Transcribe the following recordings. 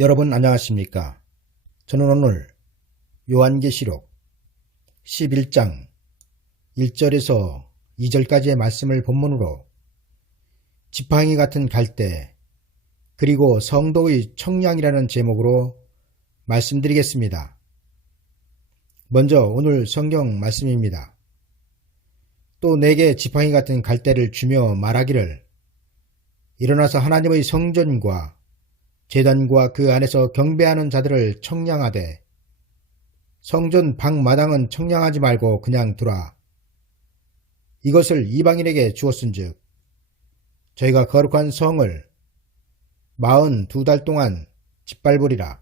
여러분 안녕하십니까? 저는 오늘 요한계시록 11장 1절에서 2절까지의 말씀을 본문으로 지팡이 같은 갈대 그리고 성도의 청량이라는 제목으로 말씀드리겠습니다. 먼저 오늘 성경 말씀입니다. 또 내게 지팡이 같은 갈대를 주며 말하기를 일어나서 하나님의 성전과 제단과 그 안에서 경배하는 자들을 청량하되 성전 방마당은 청량하지 말고 그냥 두라. 이것을 이방인에게 주었은즉 저희가 거룩한 성을 42달 동안 짓밟으리라.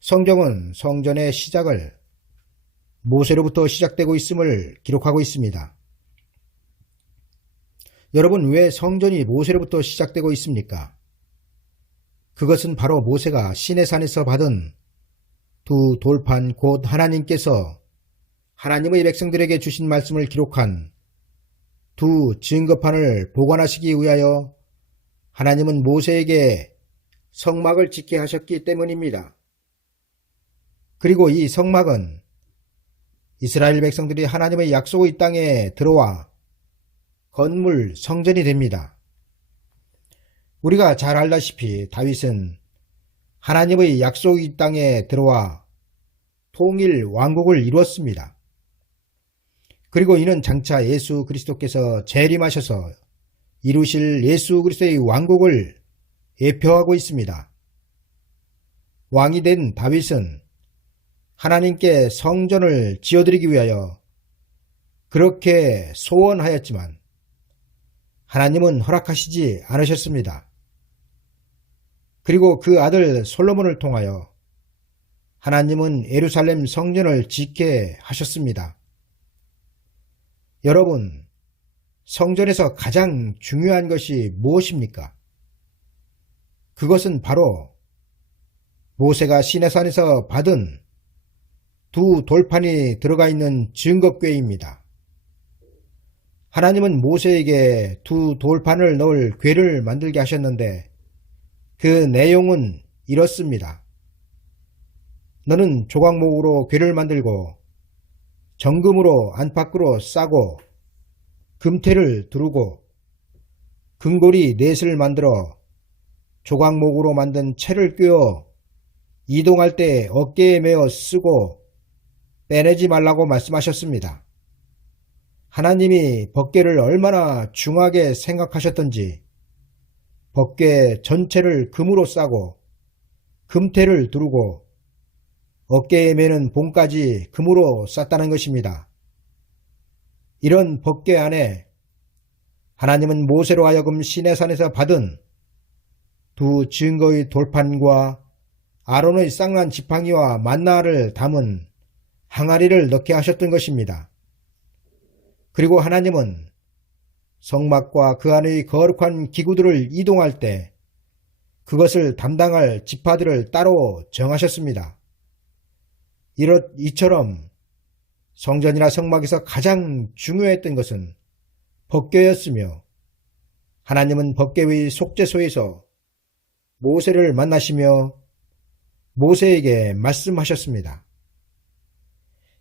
성경은 성전의 시작을 모세로부터 시작되고 있음을 기록하고 있습니다. 여러분, 왜 성전이 모세로부터 시작되고 있습니까? 그것은 바로 모세가 시내산에서 받은 두 돌판 곧 하나님께서 하나님의 백성들에게 주신 말씀을 기록한 두 증거판을 보관하시기 위하여 하나님은 모세에게 성막을 짓게 하셨기 때문입니다. 그리고 이 성막은 이스라엘 백성들이 하나님의 약속의 땅에 들어와 건물 성전이 됩니다. 우리가 잘 알다시피 다윗은 하나님의 약속의 땅에 들어와 통일 왕국을 이루었습니다. 그리고 이는 장차 예수 그리스도께서 재림하셔서 이루실 예수 그리스도의 왕국을 예표하고 있습니다. 왕이 된 다윗은 하나님께 성전을 지어드리기 위하여 그렇게 소원하였지만 하나님은 허락하시지 않으셨습니다. 그리고 그 아들 솔로몬을 통하여 하나님은 예루살렘 성전을 짓게 하셨습니다. 여러분, 성전에서 가장 중요한 것이 무엇입니까? 그것은 바로 모세가 시내산에서 받은 두 돌판이 들어가 있는 증거궤입니다. 하나님은 모세에게 두 돌판을 넣을 궤를 만들게 하셨는데 그 내용은 이렇습니다. 너는 조각목으로 궤를 만들고 정금으로 안팎으로 싸고 금태를 두르고 금고리 넷을 만들어 조각목으로 만든 채를 꿰어 이동할 때 어깨에 메어 쓰고 빼내지 말라고 말씀하셨습니다. 하나님이 법궤를 얼마나 중하게 생각하셨던지 법궤 전체를 금으로 싸고 금태를 두르고 어깨에 매는 봉까지 금으로 쌌다는 것입니다. 이런 법궤 안에 하나님은 모세로 하여금 시내산에서 받은 두 증거의 돌판과 아론의 쌍난 지팡이와 만나를 담은 항아리를 넣게 하셨던 것입니다. 그리고 하나님은 성막과 그 안의 거룩한 기구들을 이동할 때 그것을 담당할 지파들을 따로 정하셨습니다. 이처럼 성전이나 성막에서 가장 중요했던 것은 법궤였으며 하나님은 법궤의 속죄소에서 모세를 만나시며 모세에게 말씀하셨습니다.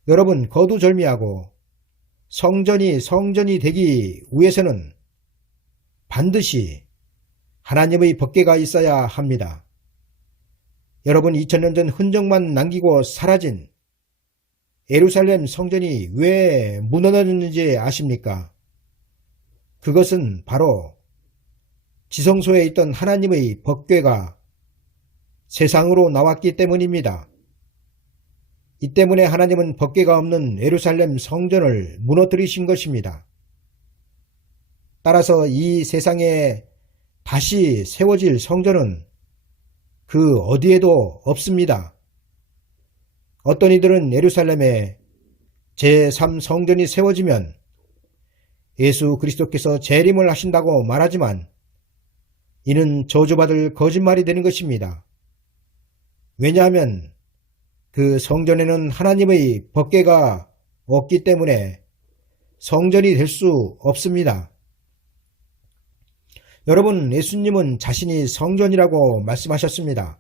여러분, 거두절미하고 성전이 되기 위해서는 반드시 하나님의 법궤가 있어야 합니다. 여러분, 2000년 전 흔적만 남기고 사라진 예루살렘 성전이 왜 무너졌는지 아십니까? 그것은 바로 지성소에 있던 하나님의 법궤가 세상으로 나왔기 때문입니다. 이 때문에 하나님은 법궤가 없는 예루살렘 성전을 무너뜨리신 것입니다. 따라서 이 세상에 다시 세워질 성전은 그 어디에도 없습니다. 어떤 이들은 예루살렘에 제3성전이 세워지면 예수 그리스도께서 재림을 하신다고 말하지만 이는 저주받을 거짓말이 되는 것입니다. 왜냐하면 그 성전에는 하나님의 법궤가 없기 때문에 성전이 될 수 없습니다. 여러분, 예수님은 자신이 성전이라고 말씀하셨습니다.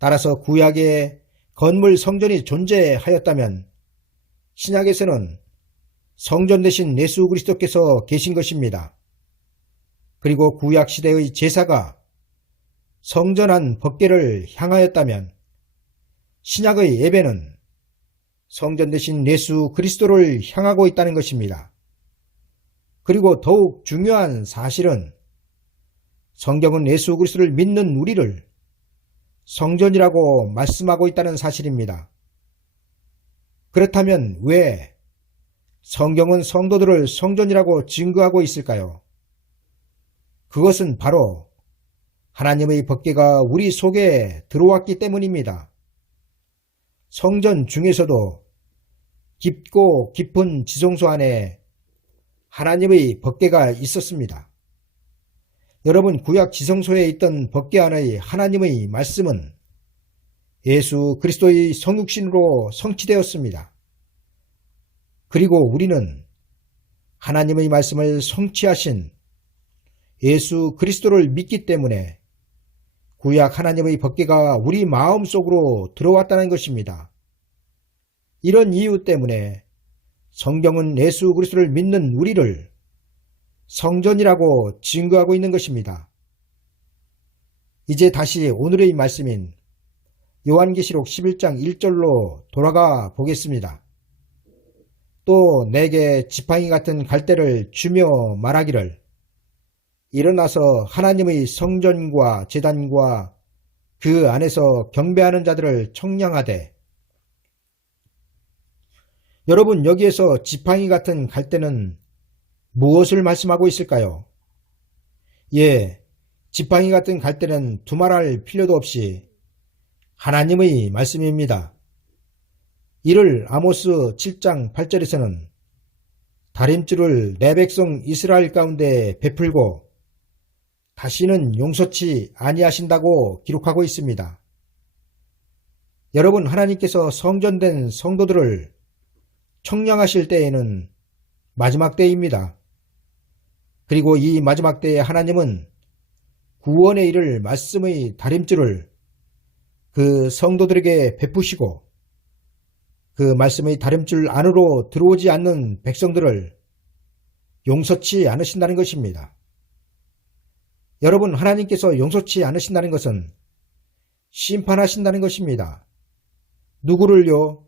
따라서 구약에 건물 성전이 존재하였다면 신약에서는 성전 대신 예수 그리스도께서 계신 것입니다. 그리고 구약 시대의 제사가 성전 안 법궤를 향하였다면 신약의 예배는 성전 대신 예수 그리스도를 향하고 있다는 것입니다. 그리고 더욱 중요한 사실은 성경은 예수 그리스도를 믿는 우리를 성전이라고 말씀하고 있다는 사실입니다. 그렇다면 왜 성경은 성도들을 성전이라고 증거하고 있을까요? 그것은 바로 하나님의 법궤가 우리 속에 들어왔기 때문입니다. 성전 중에서도 깊고 깊은 지성소 안에 하나님의 법궤가 있었습니다. 여러분, 구약 지성소에 있던 법궤 안의 하나님의 말씀은 예수 그리스도의 성육신으로 성취되었습니다. 그리고 우리는 하나님의 말씀을 성취하신 예수 그리스도를 믿기 때문에 구약 하나님의 법궤가 우리 마음속으로 들어왔다는 것입니다. 이런 이유 때문에 성경은 예수 그리스도를 믿는 우리를 성전이라고 증거하고 있는 것입니다. 이제 다시 오늘의 말씀인 요한계시록 11장 1절로 돌아가 보겠습니다. 또 내게 지팡이 같은 갈대를 주며 말하기를 일어나서 하나님의 성전과 제단과 그 안에서 경배하는 자들을 청량하되. 여러분, 여기에서 지팡이 같은 갈대는 무엇을 말씀하고 있을까요? 예, 지팡이 같은 갈대는 두말할 필요도 없이 하나님의 말씀입니다. 이를 아모스 7장 8절에서는 다림줄을 내 백성 이스라엘 가운데 베풀고 다시는 용서치 아니하신다고 기록하고 있습니다. 여러분, 하나님께서 성전된 성도들을 청량하실 때에는 마지막 때입니다. 그리고 이 마지막 때에 하나님은 구원에 이를 말씀의 다림줄을 그 성도들에게 베푸시고 그 말씀의 다림줄 안으로 들어오지 않는 백성들을 용서치 않으신다는 것입니다. 여러분, 하나님께서 용서치 않으신다는 것은 심판하신다는 것입니다. 누구를요?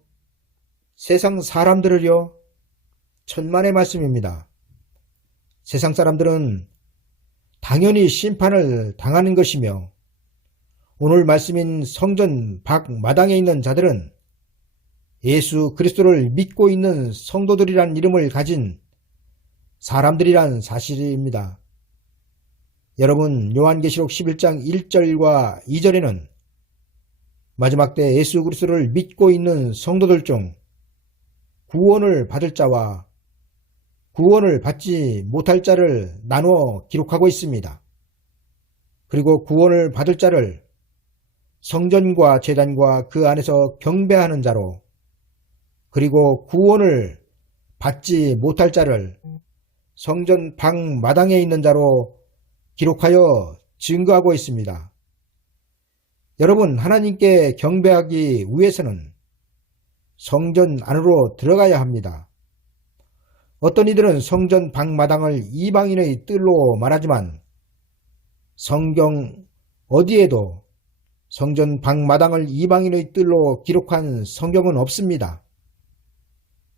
세상 사람들을요? 천만의 말씀입니다. 세상 사람들은 당연히 심판을 당하는 것이며 오늘 말씀인 성전 밖 마당에 있는 자들은 예수 그리스도를 믿고 있는 성도들이란 이름을 가진 사람들이란 사실입니다. 여러분, 요한계시록 11장 1절과 2절에는 마지막 때 예수 그리스도를 믿고 있는 성도들 중 구원을 받을 자와 구원을 받지 못할 자를 나누어 기록하고 있습니다. 그리고 구원을 받을 자를 성전과 제단과 그 안에서 경배하는 자로, 그리고 구원을 받지 못할 자를 성전 방 마당에 있는 자로 기록하여 증거하고 있습니다. 여러분, 하나님께 경배하기 위해서는 성전 안으로 들어가야 합니다. 어떤 이들은 성전 방마당을 이방인의 뜰로 말하지만 성경 어디에도 성전 방마당을 이방인의 뜰로 기록한 성경은 없습니다.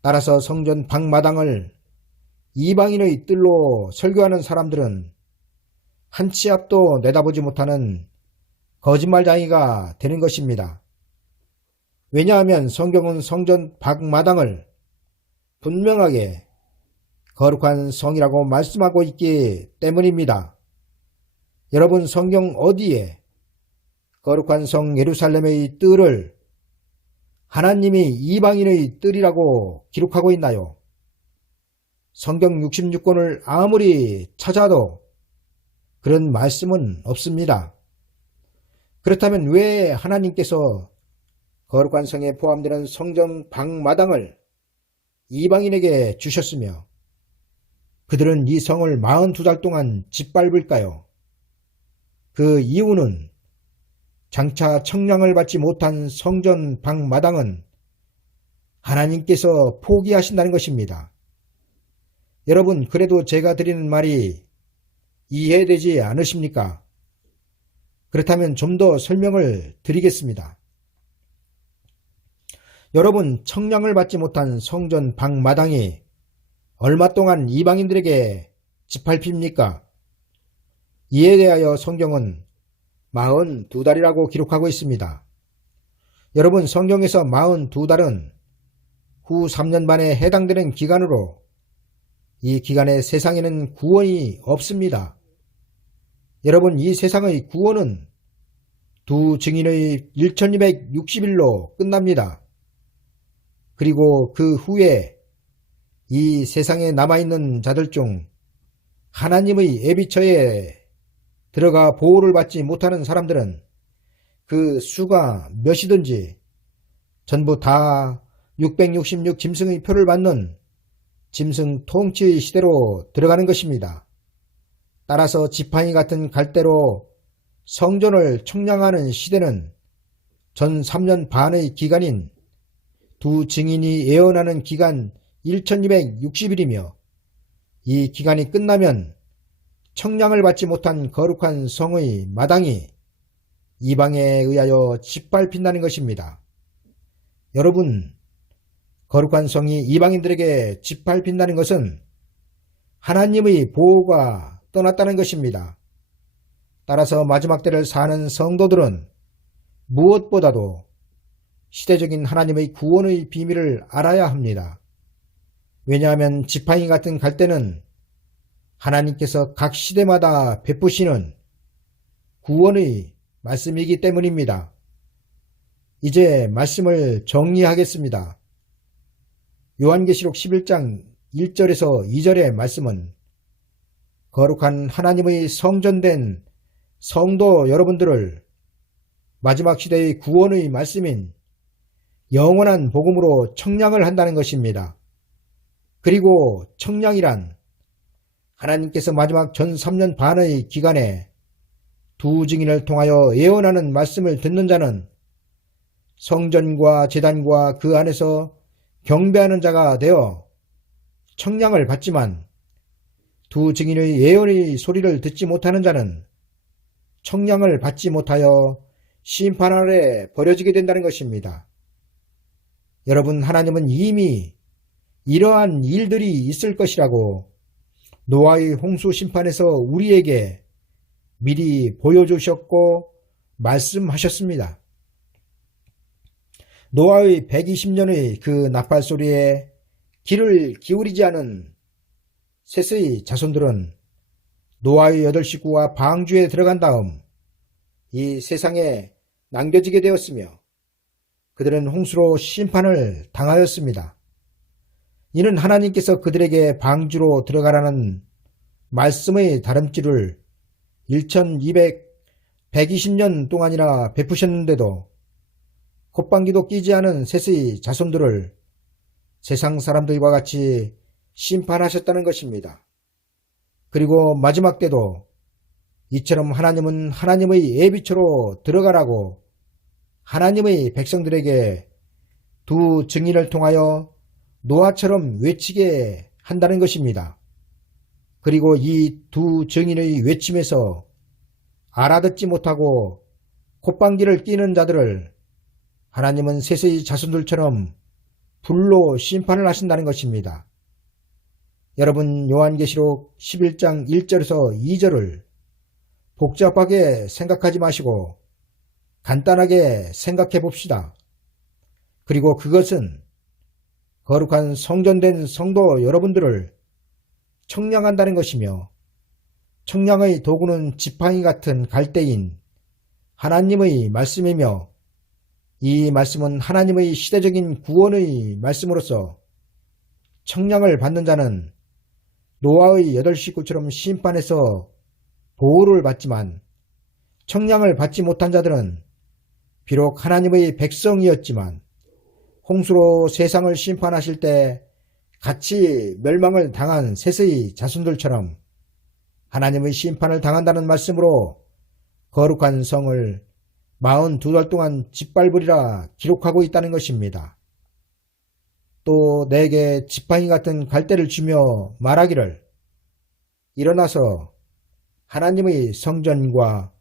따라서 성전 방마당을 이방인의 뜰로 설교하는 사람들은 한 치 앞도 내다보지 못하는 거짓말쟁이가 되는 것입니다. 왜냐하면 성경은 성전 방마당을 분명하게 거룩한 성이라고 말씀하고 있기 때문입니다. 여러분, 성경 어디에 거룩한 성 예루살렘의 뜰을 하나님이 이방인의 뜰이라고 기록하고 있나요? 성경 66권을 아무리 찾아도 그런 말씀은 없습니다. 그렇다면 왜 하나님께서 거룩한 성에 포함되는 성전 방마당을 이방인에게 주셨으며 그들은 이 성을 42달 동안 짓밟을까요? 그 이유는 장차 청량을 받지 못한 성전 방마당은 하나님께서 포기하신다는 것입니다. 여러분, 그래도 제가 드리는 말이 이해되지 않으십니까? 그렇다면 좀 더 설명을 드리겠습니다. 여러분, 청량을 받지 못한 성전 방마당이 얼마 동안 이방인들에게 짓밟힙니까? 이에 대하여 성경은 42달이라고 기록하고 있습니다. 여러분, 성경에서 42달은 후 3년 반에 해당되는 기간으로 이 기간에 세상에는 구원이 없습니다. 여러분, 이 세상의 구원은 두 증인의 1260일로 끝납니다. 그리고 그 후에 이 세상에 남아있는 자들 중 하나님의 예비처에 들어가 보호를 받지 못하는 사람들은 그 수가 몇이든지 전부 다 666 짐승의 표를 받는 짐승 통치의 시대로 들어가는 것입니다. 따라서 지팡이 같은 갈대로 성전을 청량하는 시대는 전 3년 반의 기간인 두 증인이 예언하는 기간 1260일이며 이 기간이 끝나면 청량을 받지 못한 거룩한 성의 마당이 이방에 의하여 짓밟힌다는 것입니다. 여러분, 거룩한 성이 이방인들에게 짓밟힌다는 것은 하나님의 보호가 떠났다는 것입니다. 따라서 마지막 때를 사는 성도들은 무엇보다도 시대적인 하나님의 구원의 비밀을 알아야 합니다. 왜냐하면 지팡이 같은 갈대는 하나님께서 각 시대마다 베푸시는 구원의 말씀이기 때문입니다. 이제 말씀을 정리하겠습니다. 요한계시록 11장 1절에서 2절의 말씀은 거룩한 하나님의 성전된 성도 여러분들을 마지막 시대의 구원의 말씀인 영원한 복음으로 청량을 한다는 것입니다. 그리고 청량이란 하나님께서 마지막 전 3년 반의 기간에 두 증인을 통하여 예언하는 말씀을 듣는 자는 성전과 제단과 그 안에서 경배하는 자가 되어 청량을 받지만 두 증인의 예언의 소리를 듣지 못하는 자는 청량을 받지 못하여 심판 아래 버려지게 된다는 것입니다. 여러분, 하나님은 이미 이러한 일들이 있을 것이라고 노아의 홍수 심판에서 우리에게 미리 보여주셨고 말씀하셨습니다. 노아의 120년의 그 나팔 소리에 귀를 기울이지 않은 셋의 자손들은 노아의 8식구가 방주에 들어간 다음 이 세상에 남겨지게 되었으며 그들은 홍수로 심판을 당하였습니다. 이는 하나님께서 그들에게 방주로 들어가라는 말씀의 다름질을 120년 동안이나 베푸셨는데도 콧방귀도 끼지 않은 셋의 자손들을 세상 사람들과 같이 심판하셨다는 것입니다. 그리고 마지막 때도 이처럼 하나님은 하나님의 예비처로 들어가라고 하나님의 백성들에게 두 증인을 통하여 노아처럼 외치게 한다는 것입니다. 그리고 이 두 증인의 외침에서 알아듣지 못하고 콧방귀를 끼는 자들을 하나님은 셋의 자손들처럼 불로 심판을 하신다는 것입니다. 여러분, 요한계시록 11장 1절에서 2절을 복잡하게 생각하지 마시고 간단하게 생각해 봅시다. 그리고 그것은 거룩한 성전된 성도 여러분들을 청량한다는 것이며 청량의 도구는 지팡이 같은 갈대인 하나님의 말씀이며 이 말씀은 하나님의 시대적인 구원의 말씀으로서 청량을 받는 자는 노아의 8식구처럼 심판에서 보호를 받지만 청량을 받지 못한 자들은 비록 하나님의 백성이었지만 홍수로 세상을 심판하실 때 같이 멸망을 당한 셋의 자손들처럼 하나님의 심판을 당한다는 말씀으로 거룩한 성을 42달 동안 짓밟으리라 기록하고 있다는 것입니다. 또 내게 지팡이 같은 갈대를 주며 말하기를 일어나서 하나님의 성전과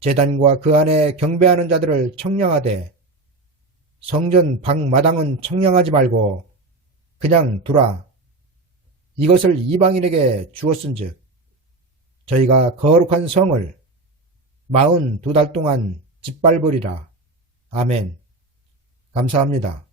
제단과 그 안에 경배하는 자들을 청량하되 성전 방마당은 청량하지 말고 그냥 두라. 이것을 이방인에게 주었은즉 저희가 거룩한 성을 42달 동안 짓밟으리라. 아멘. 감사합니다.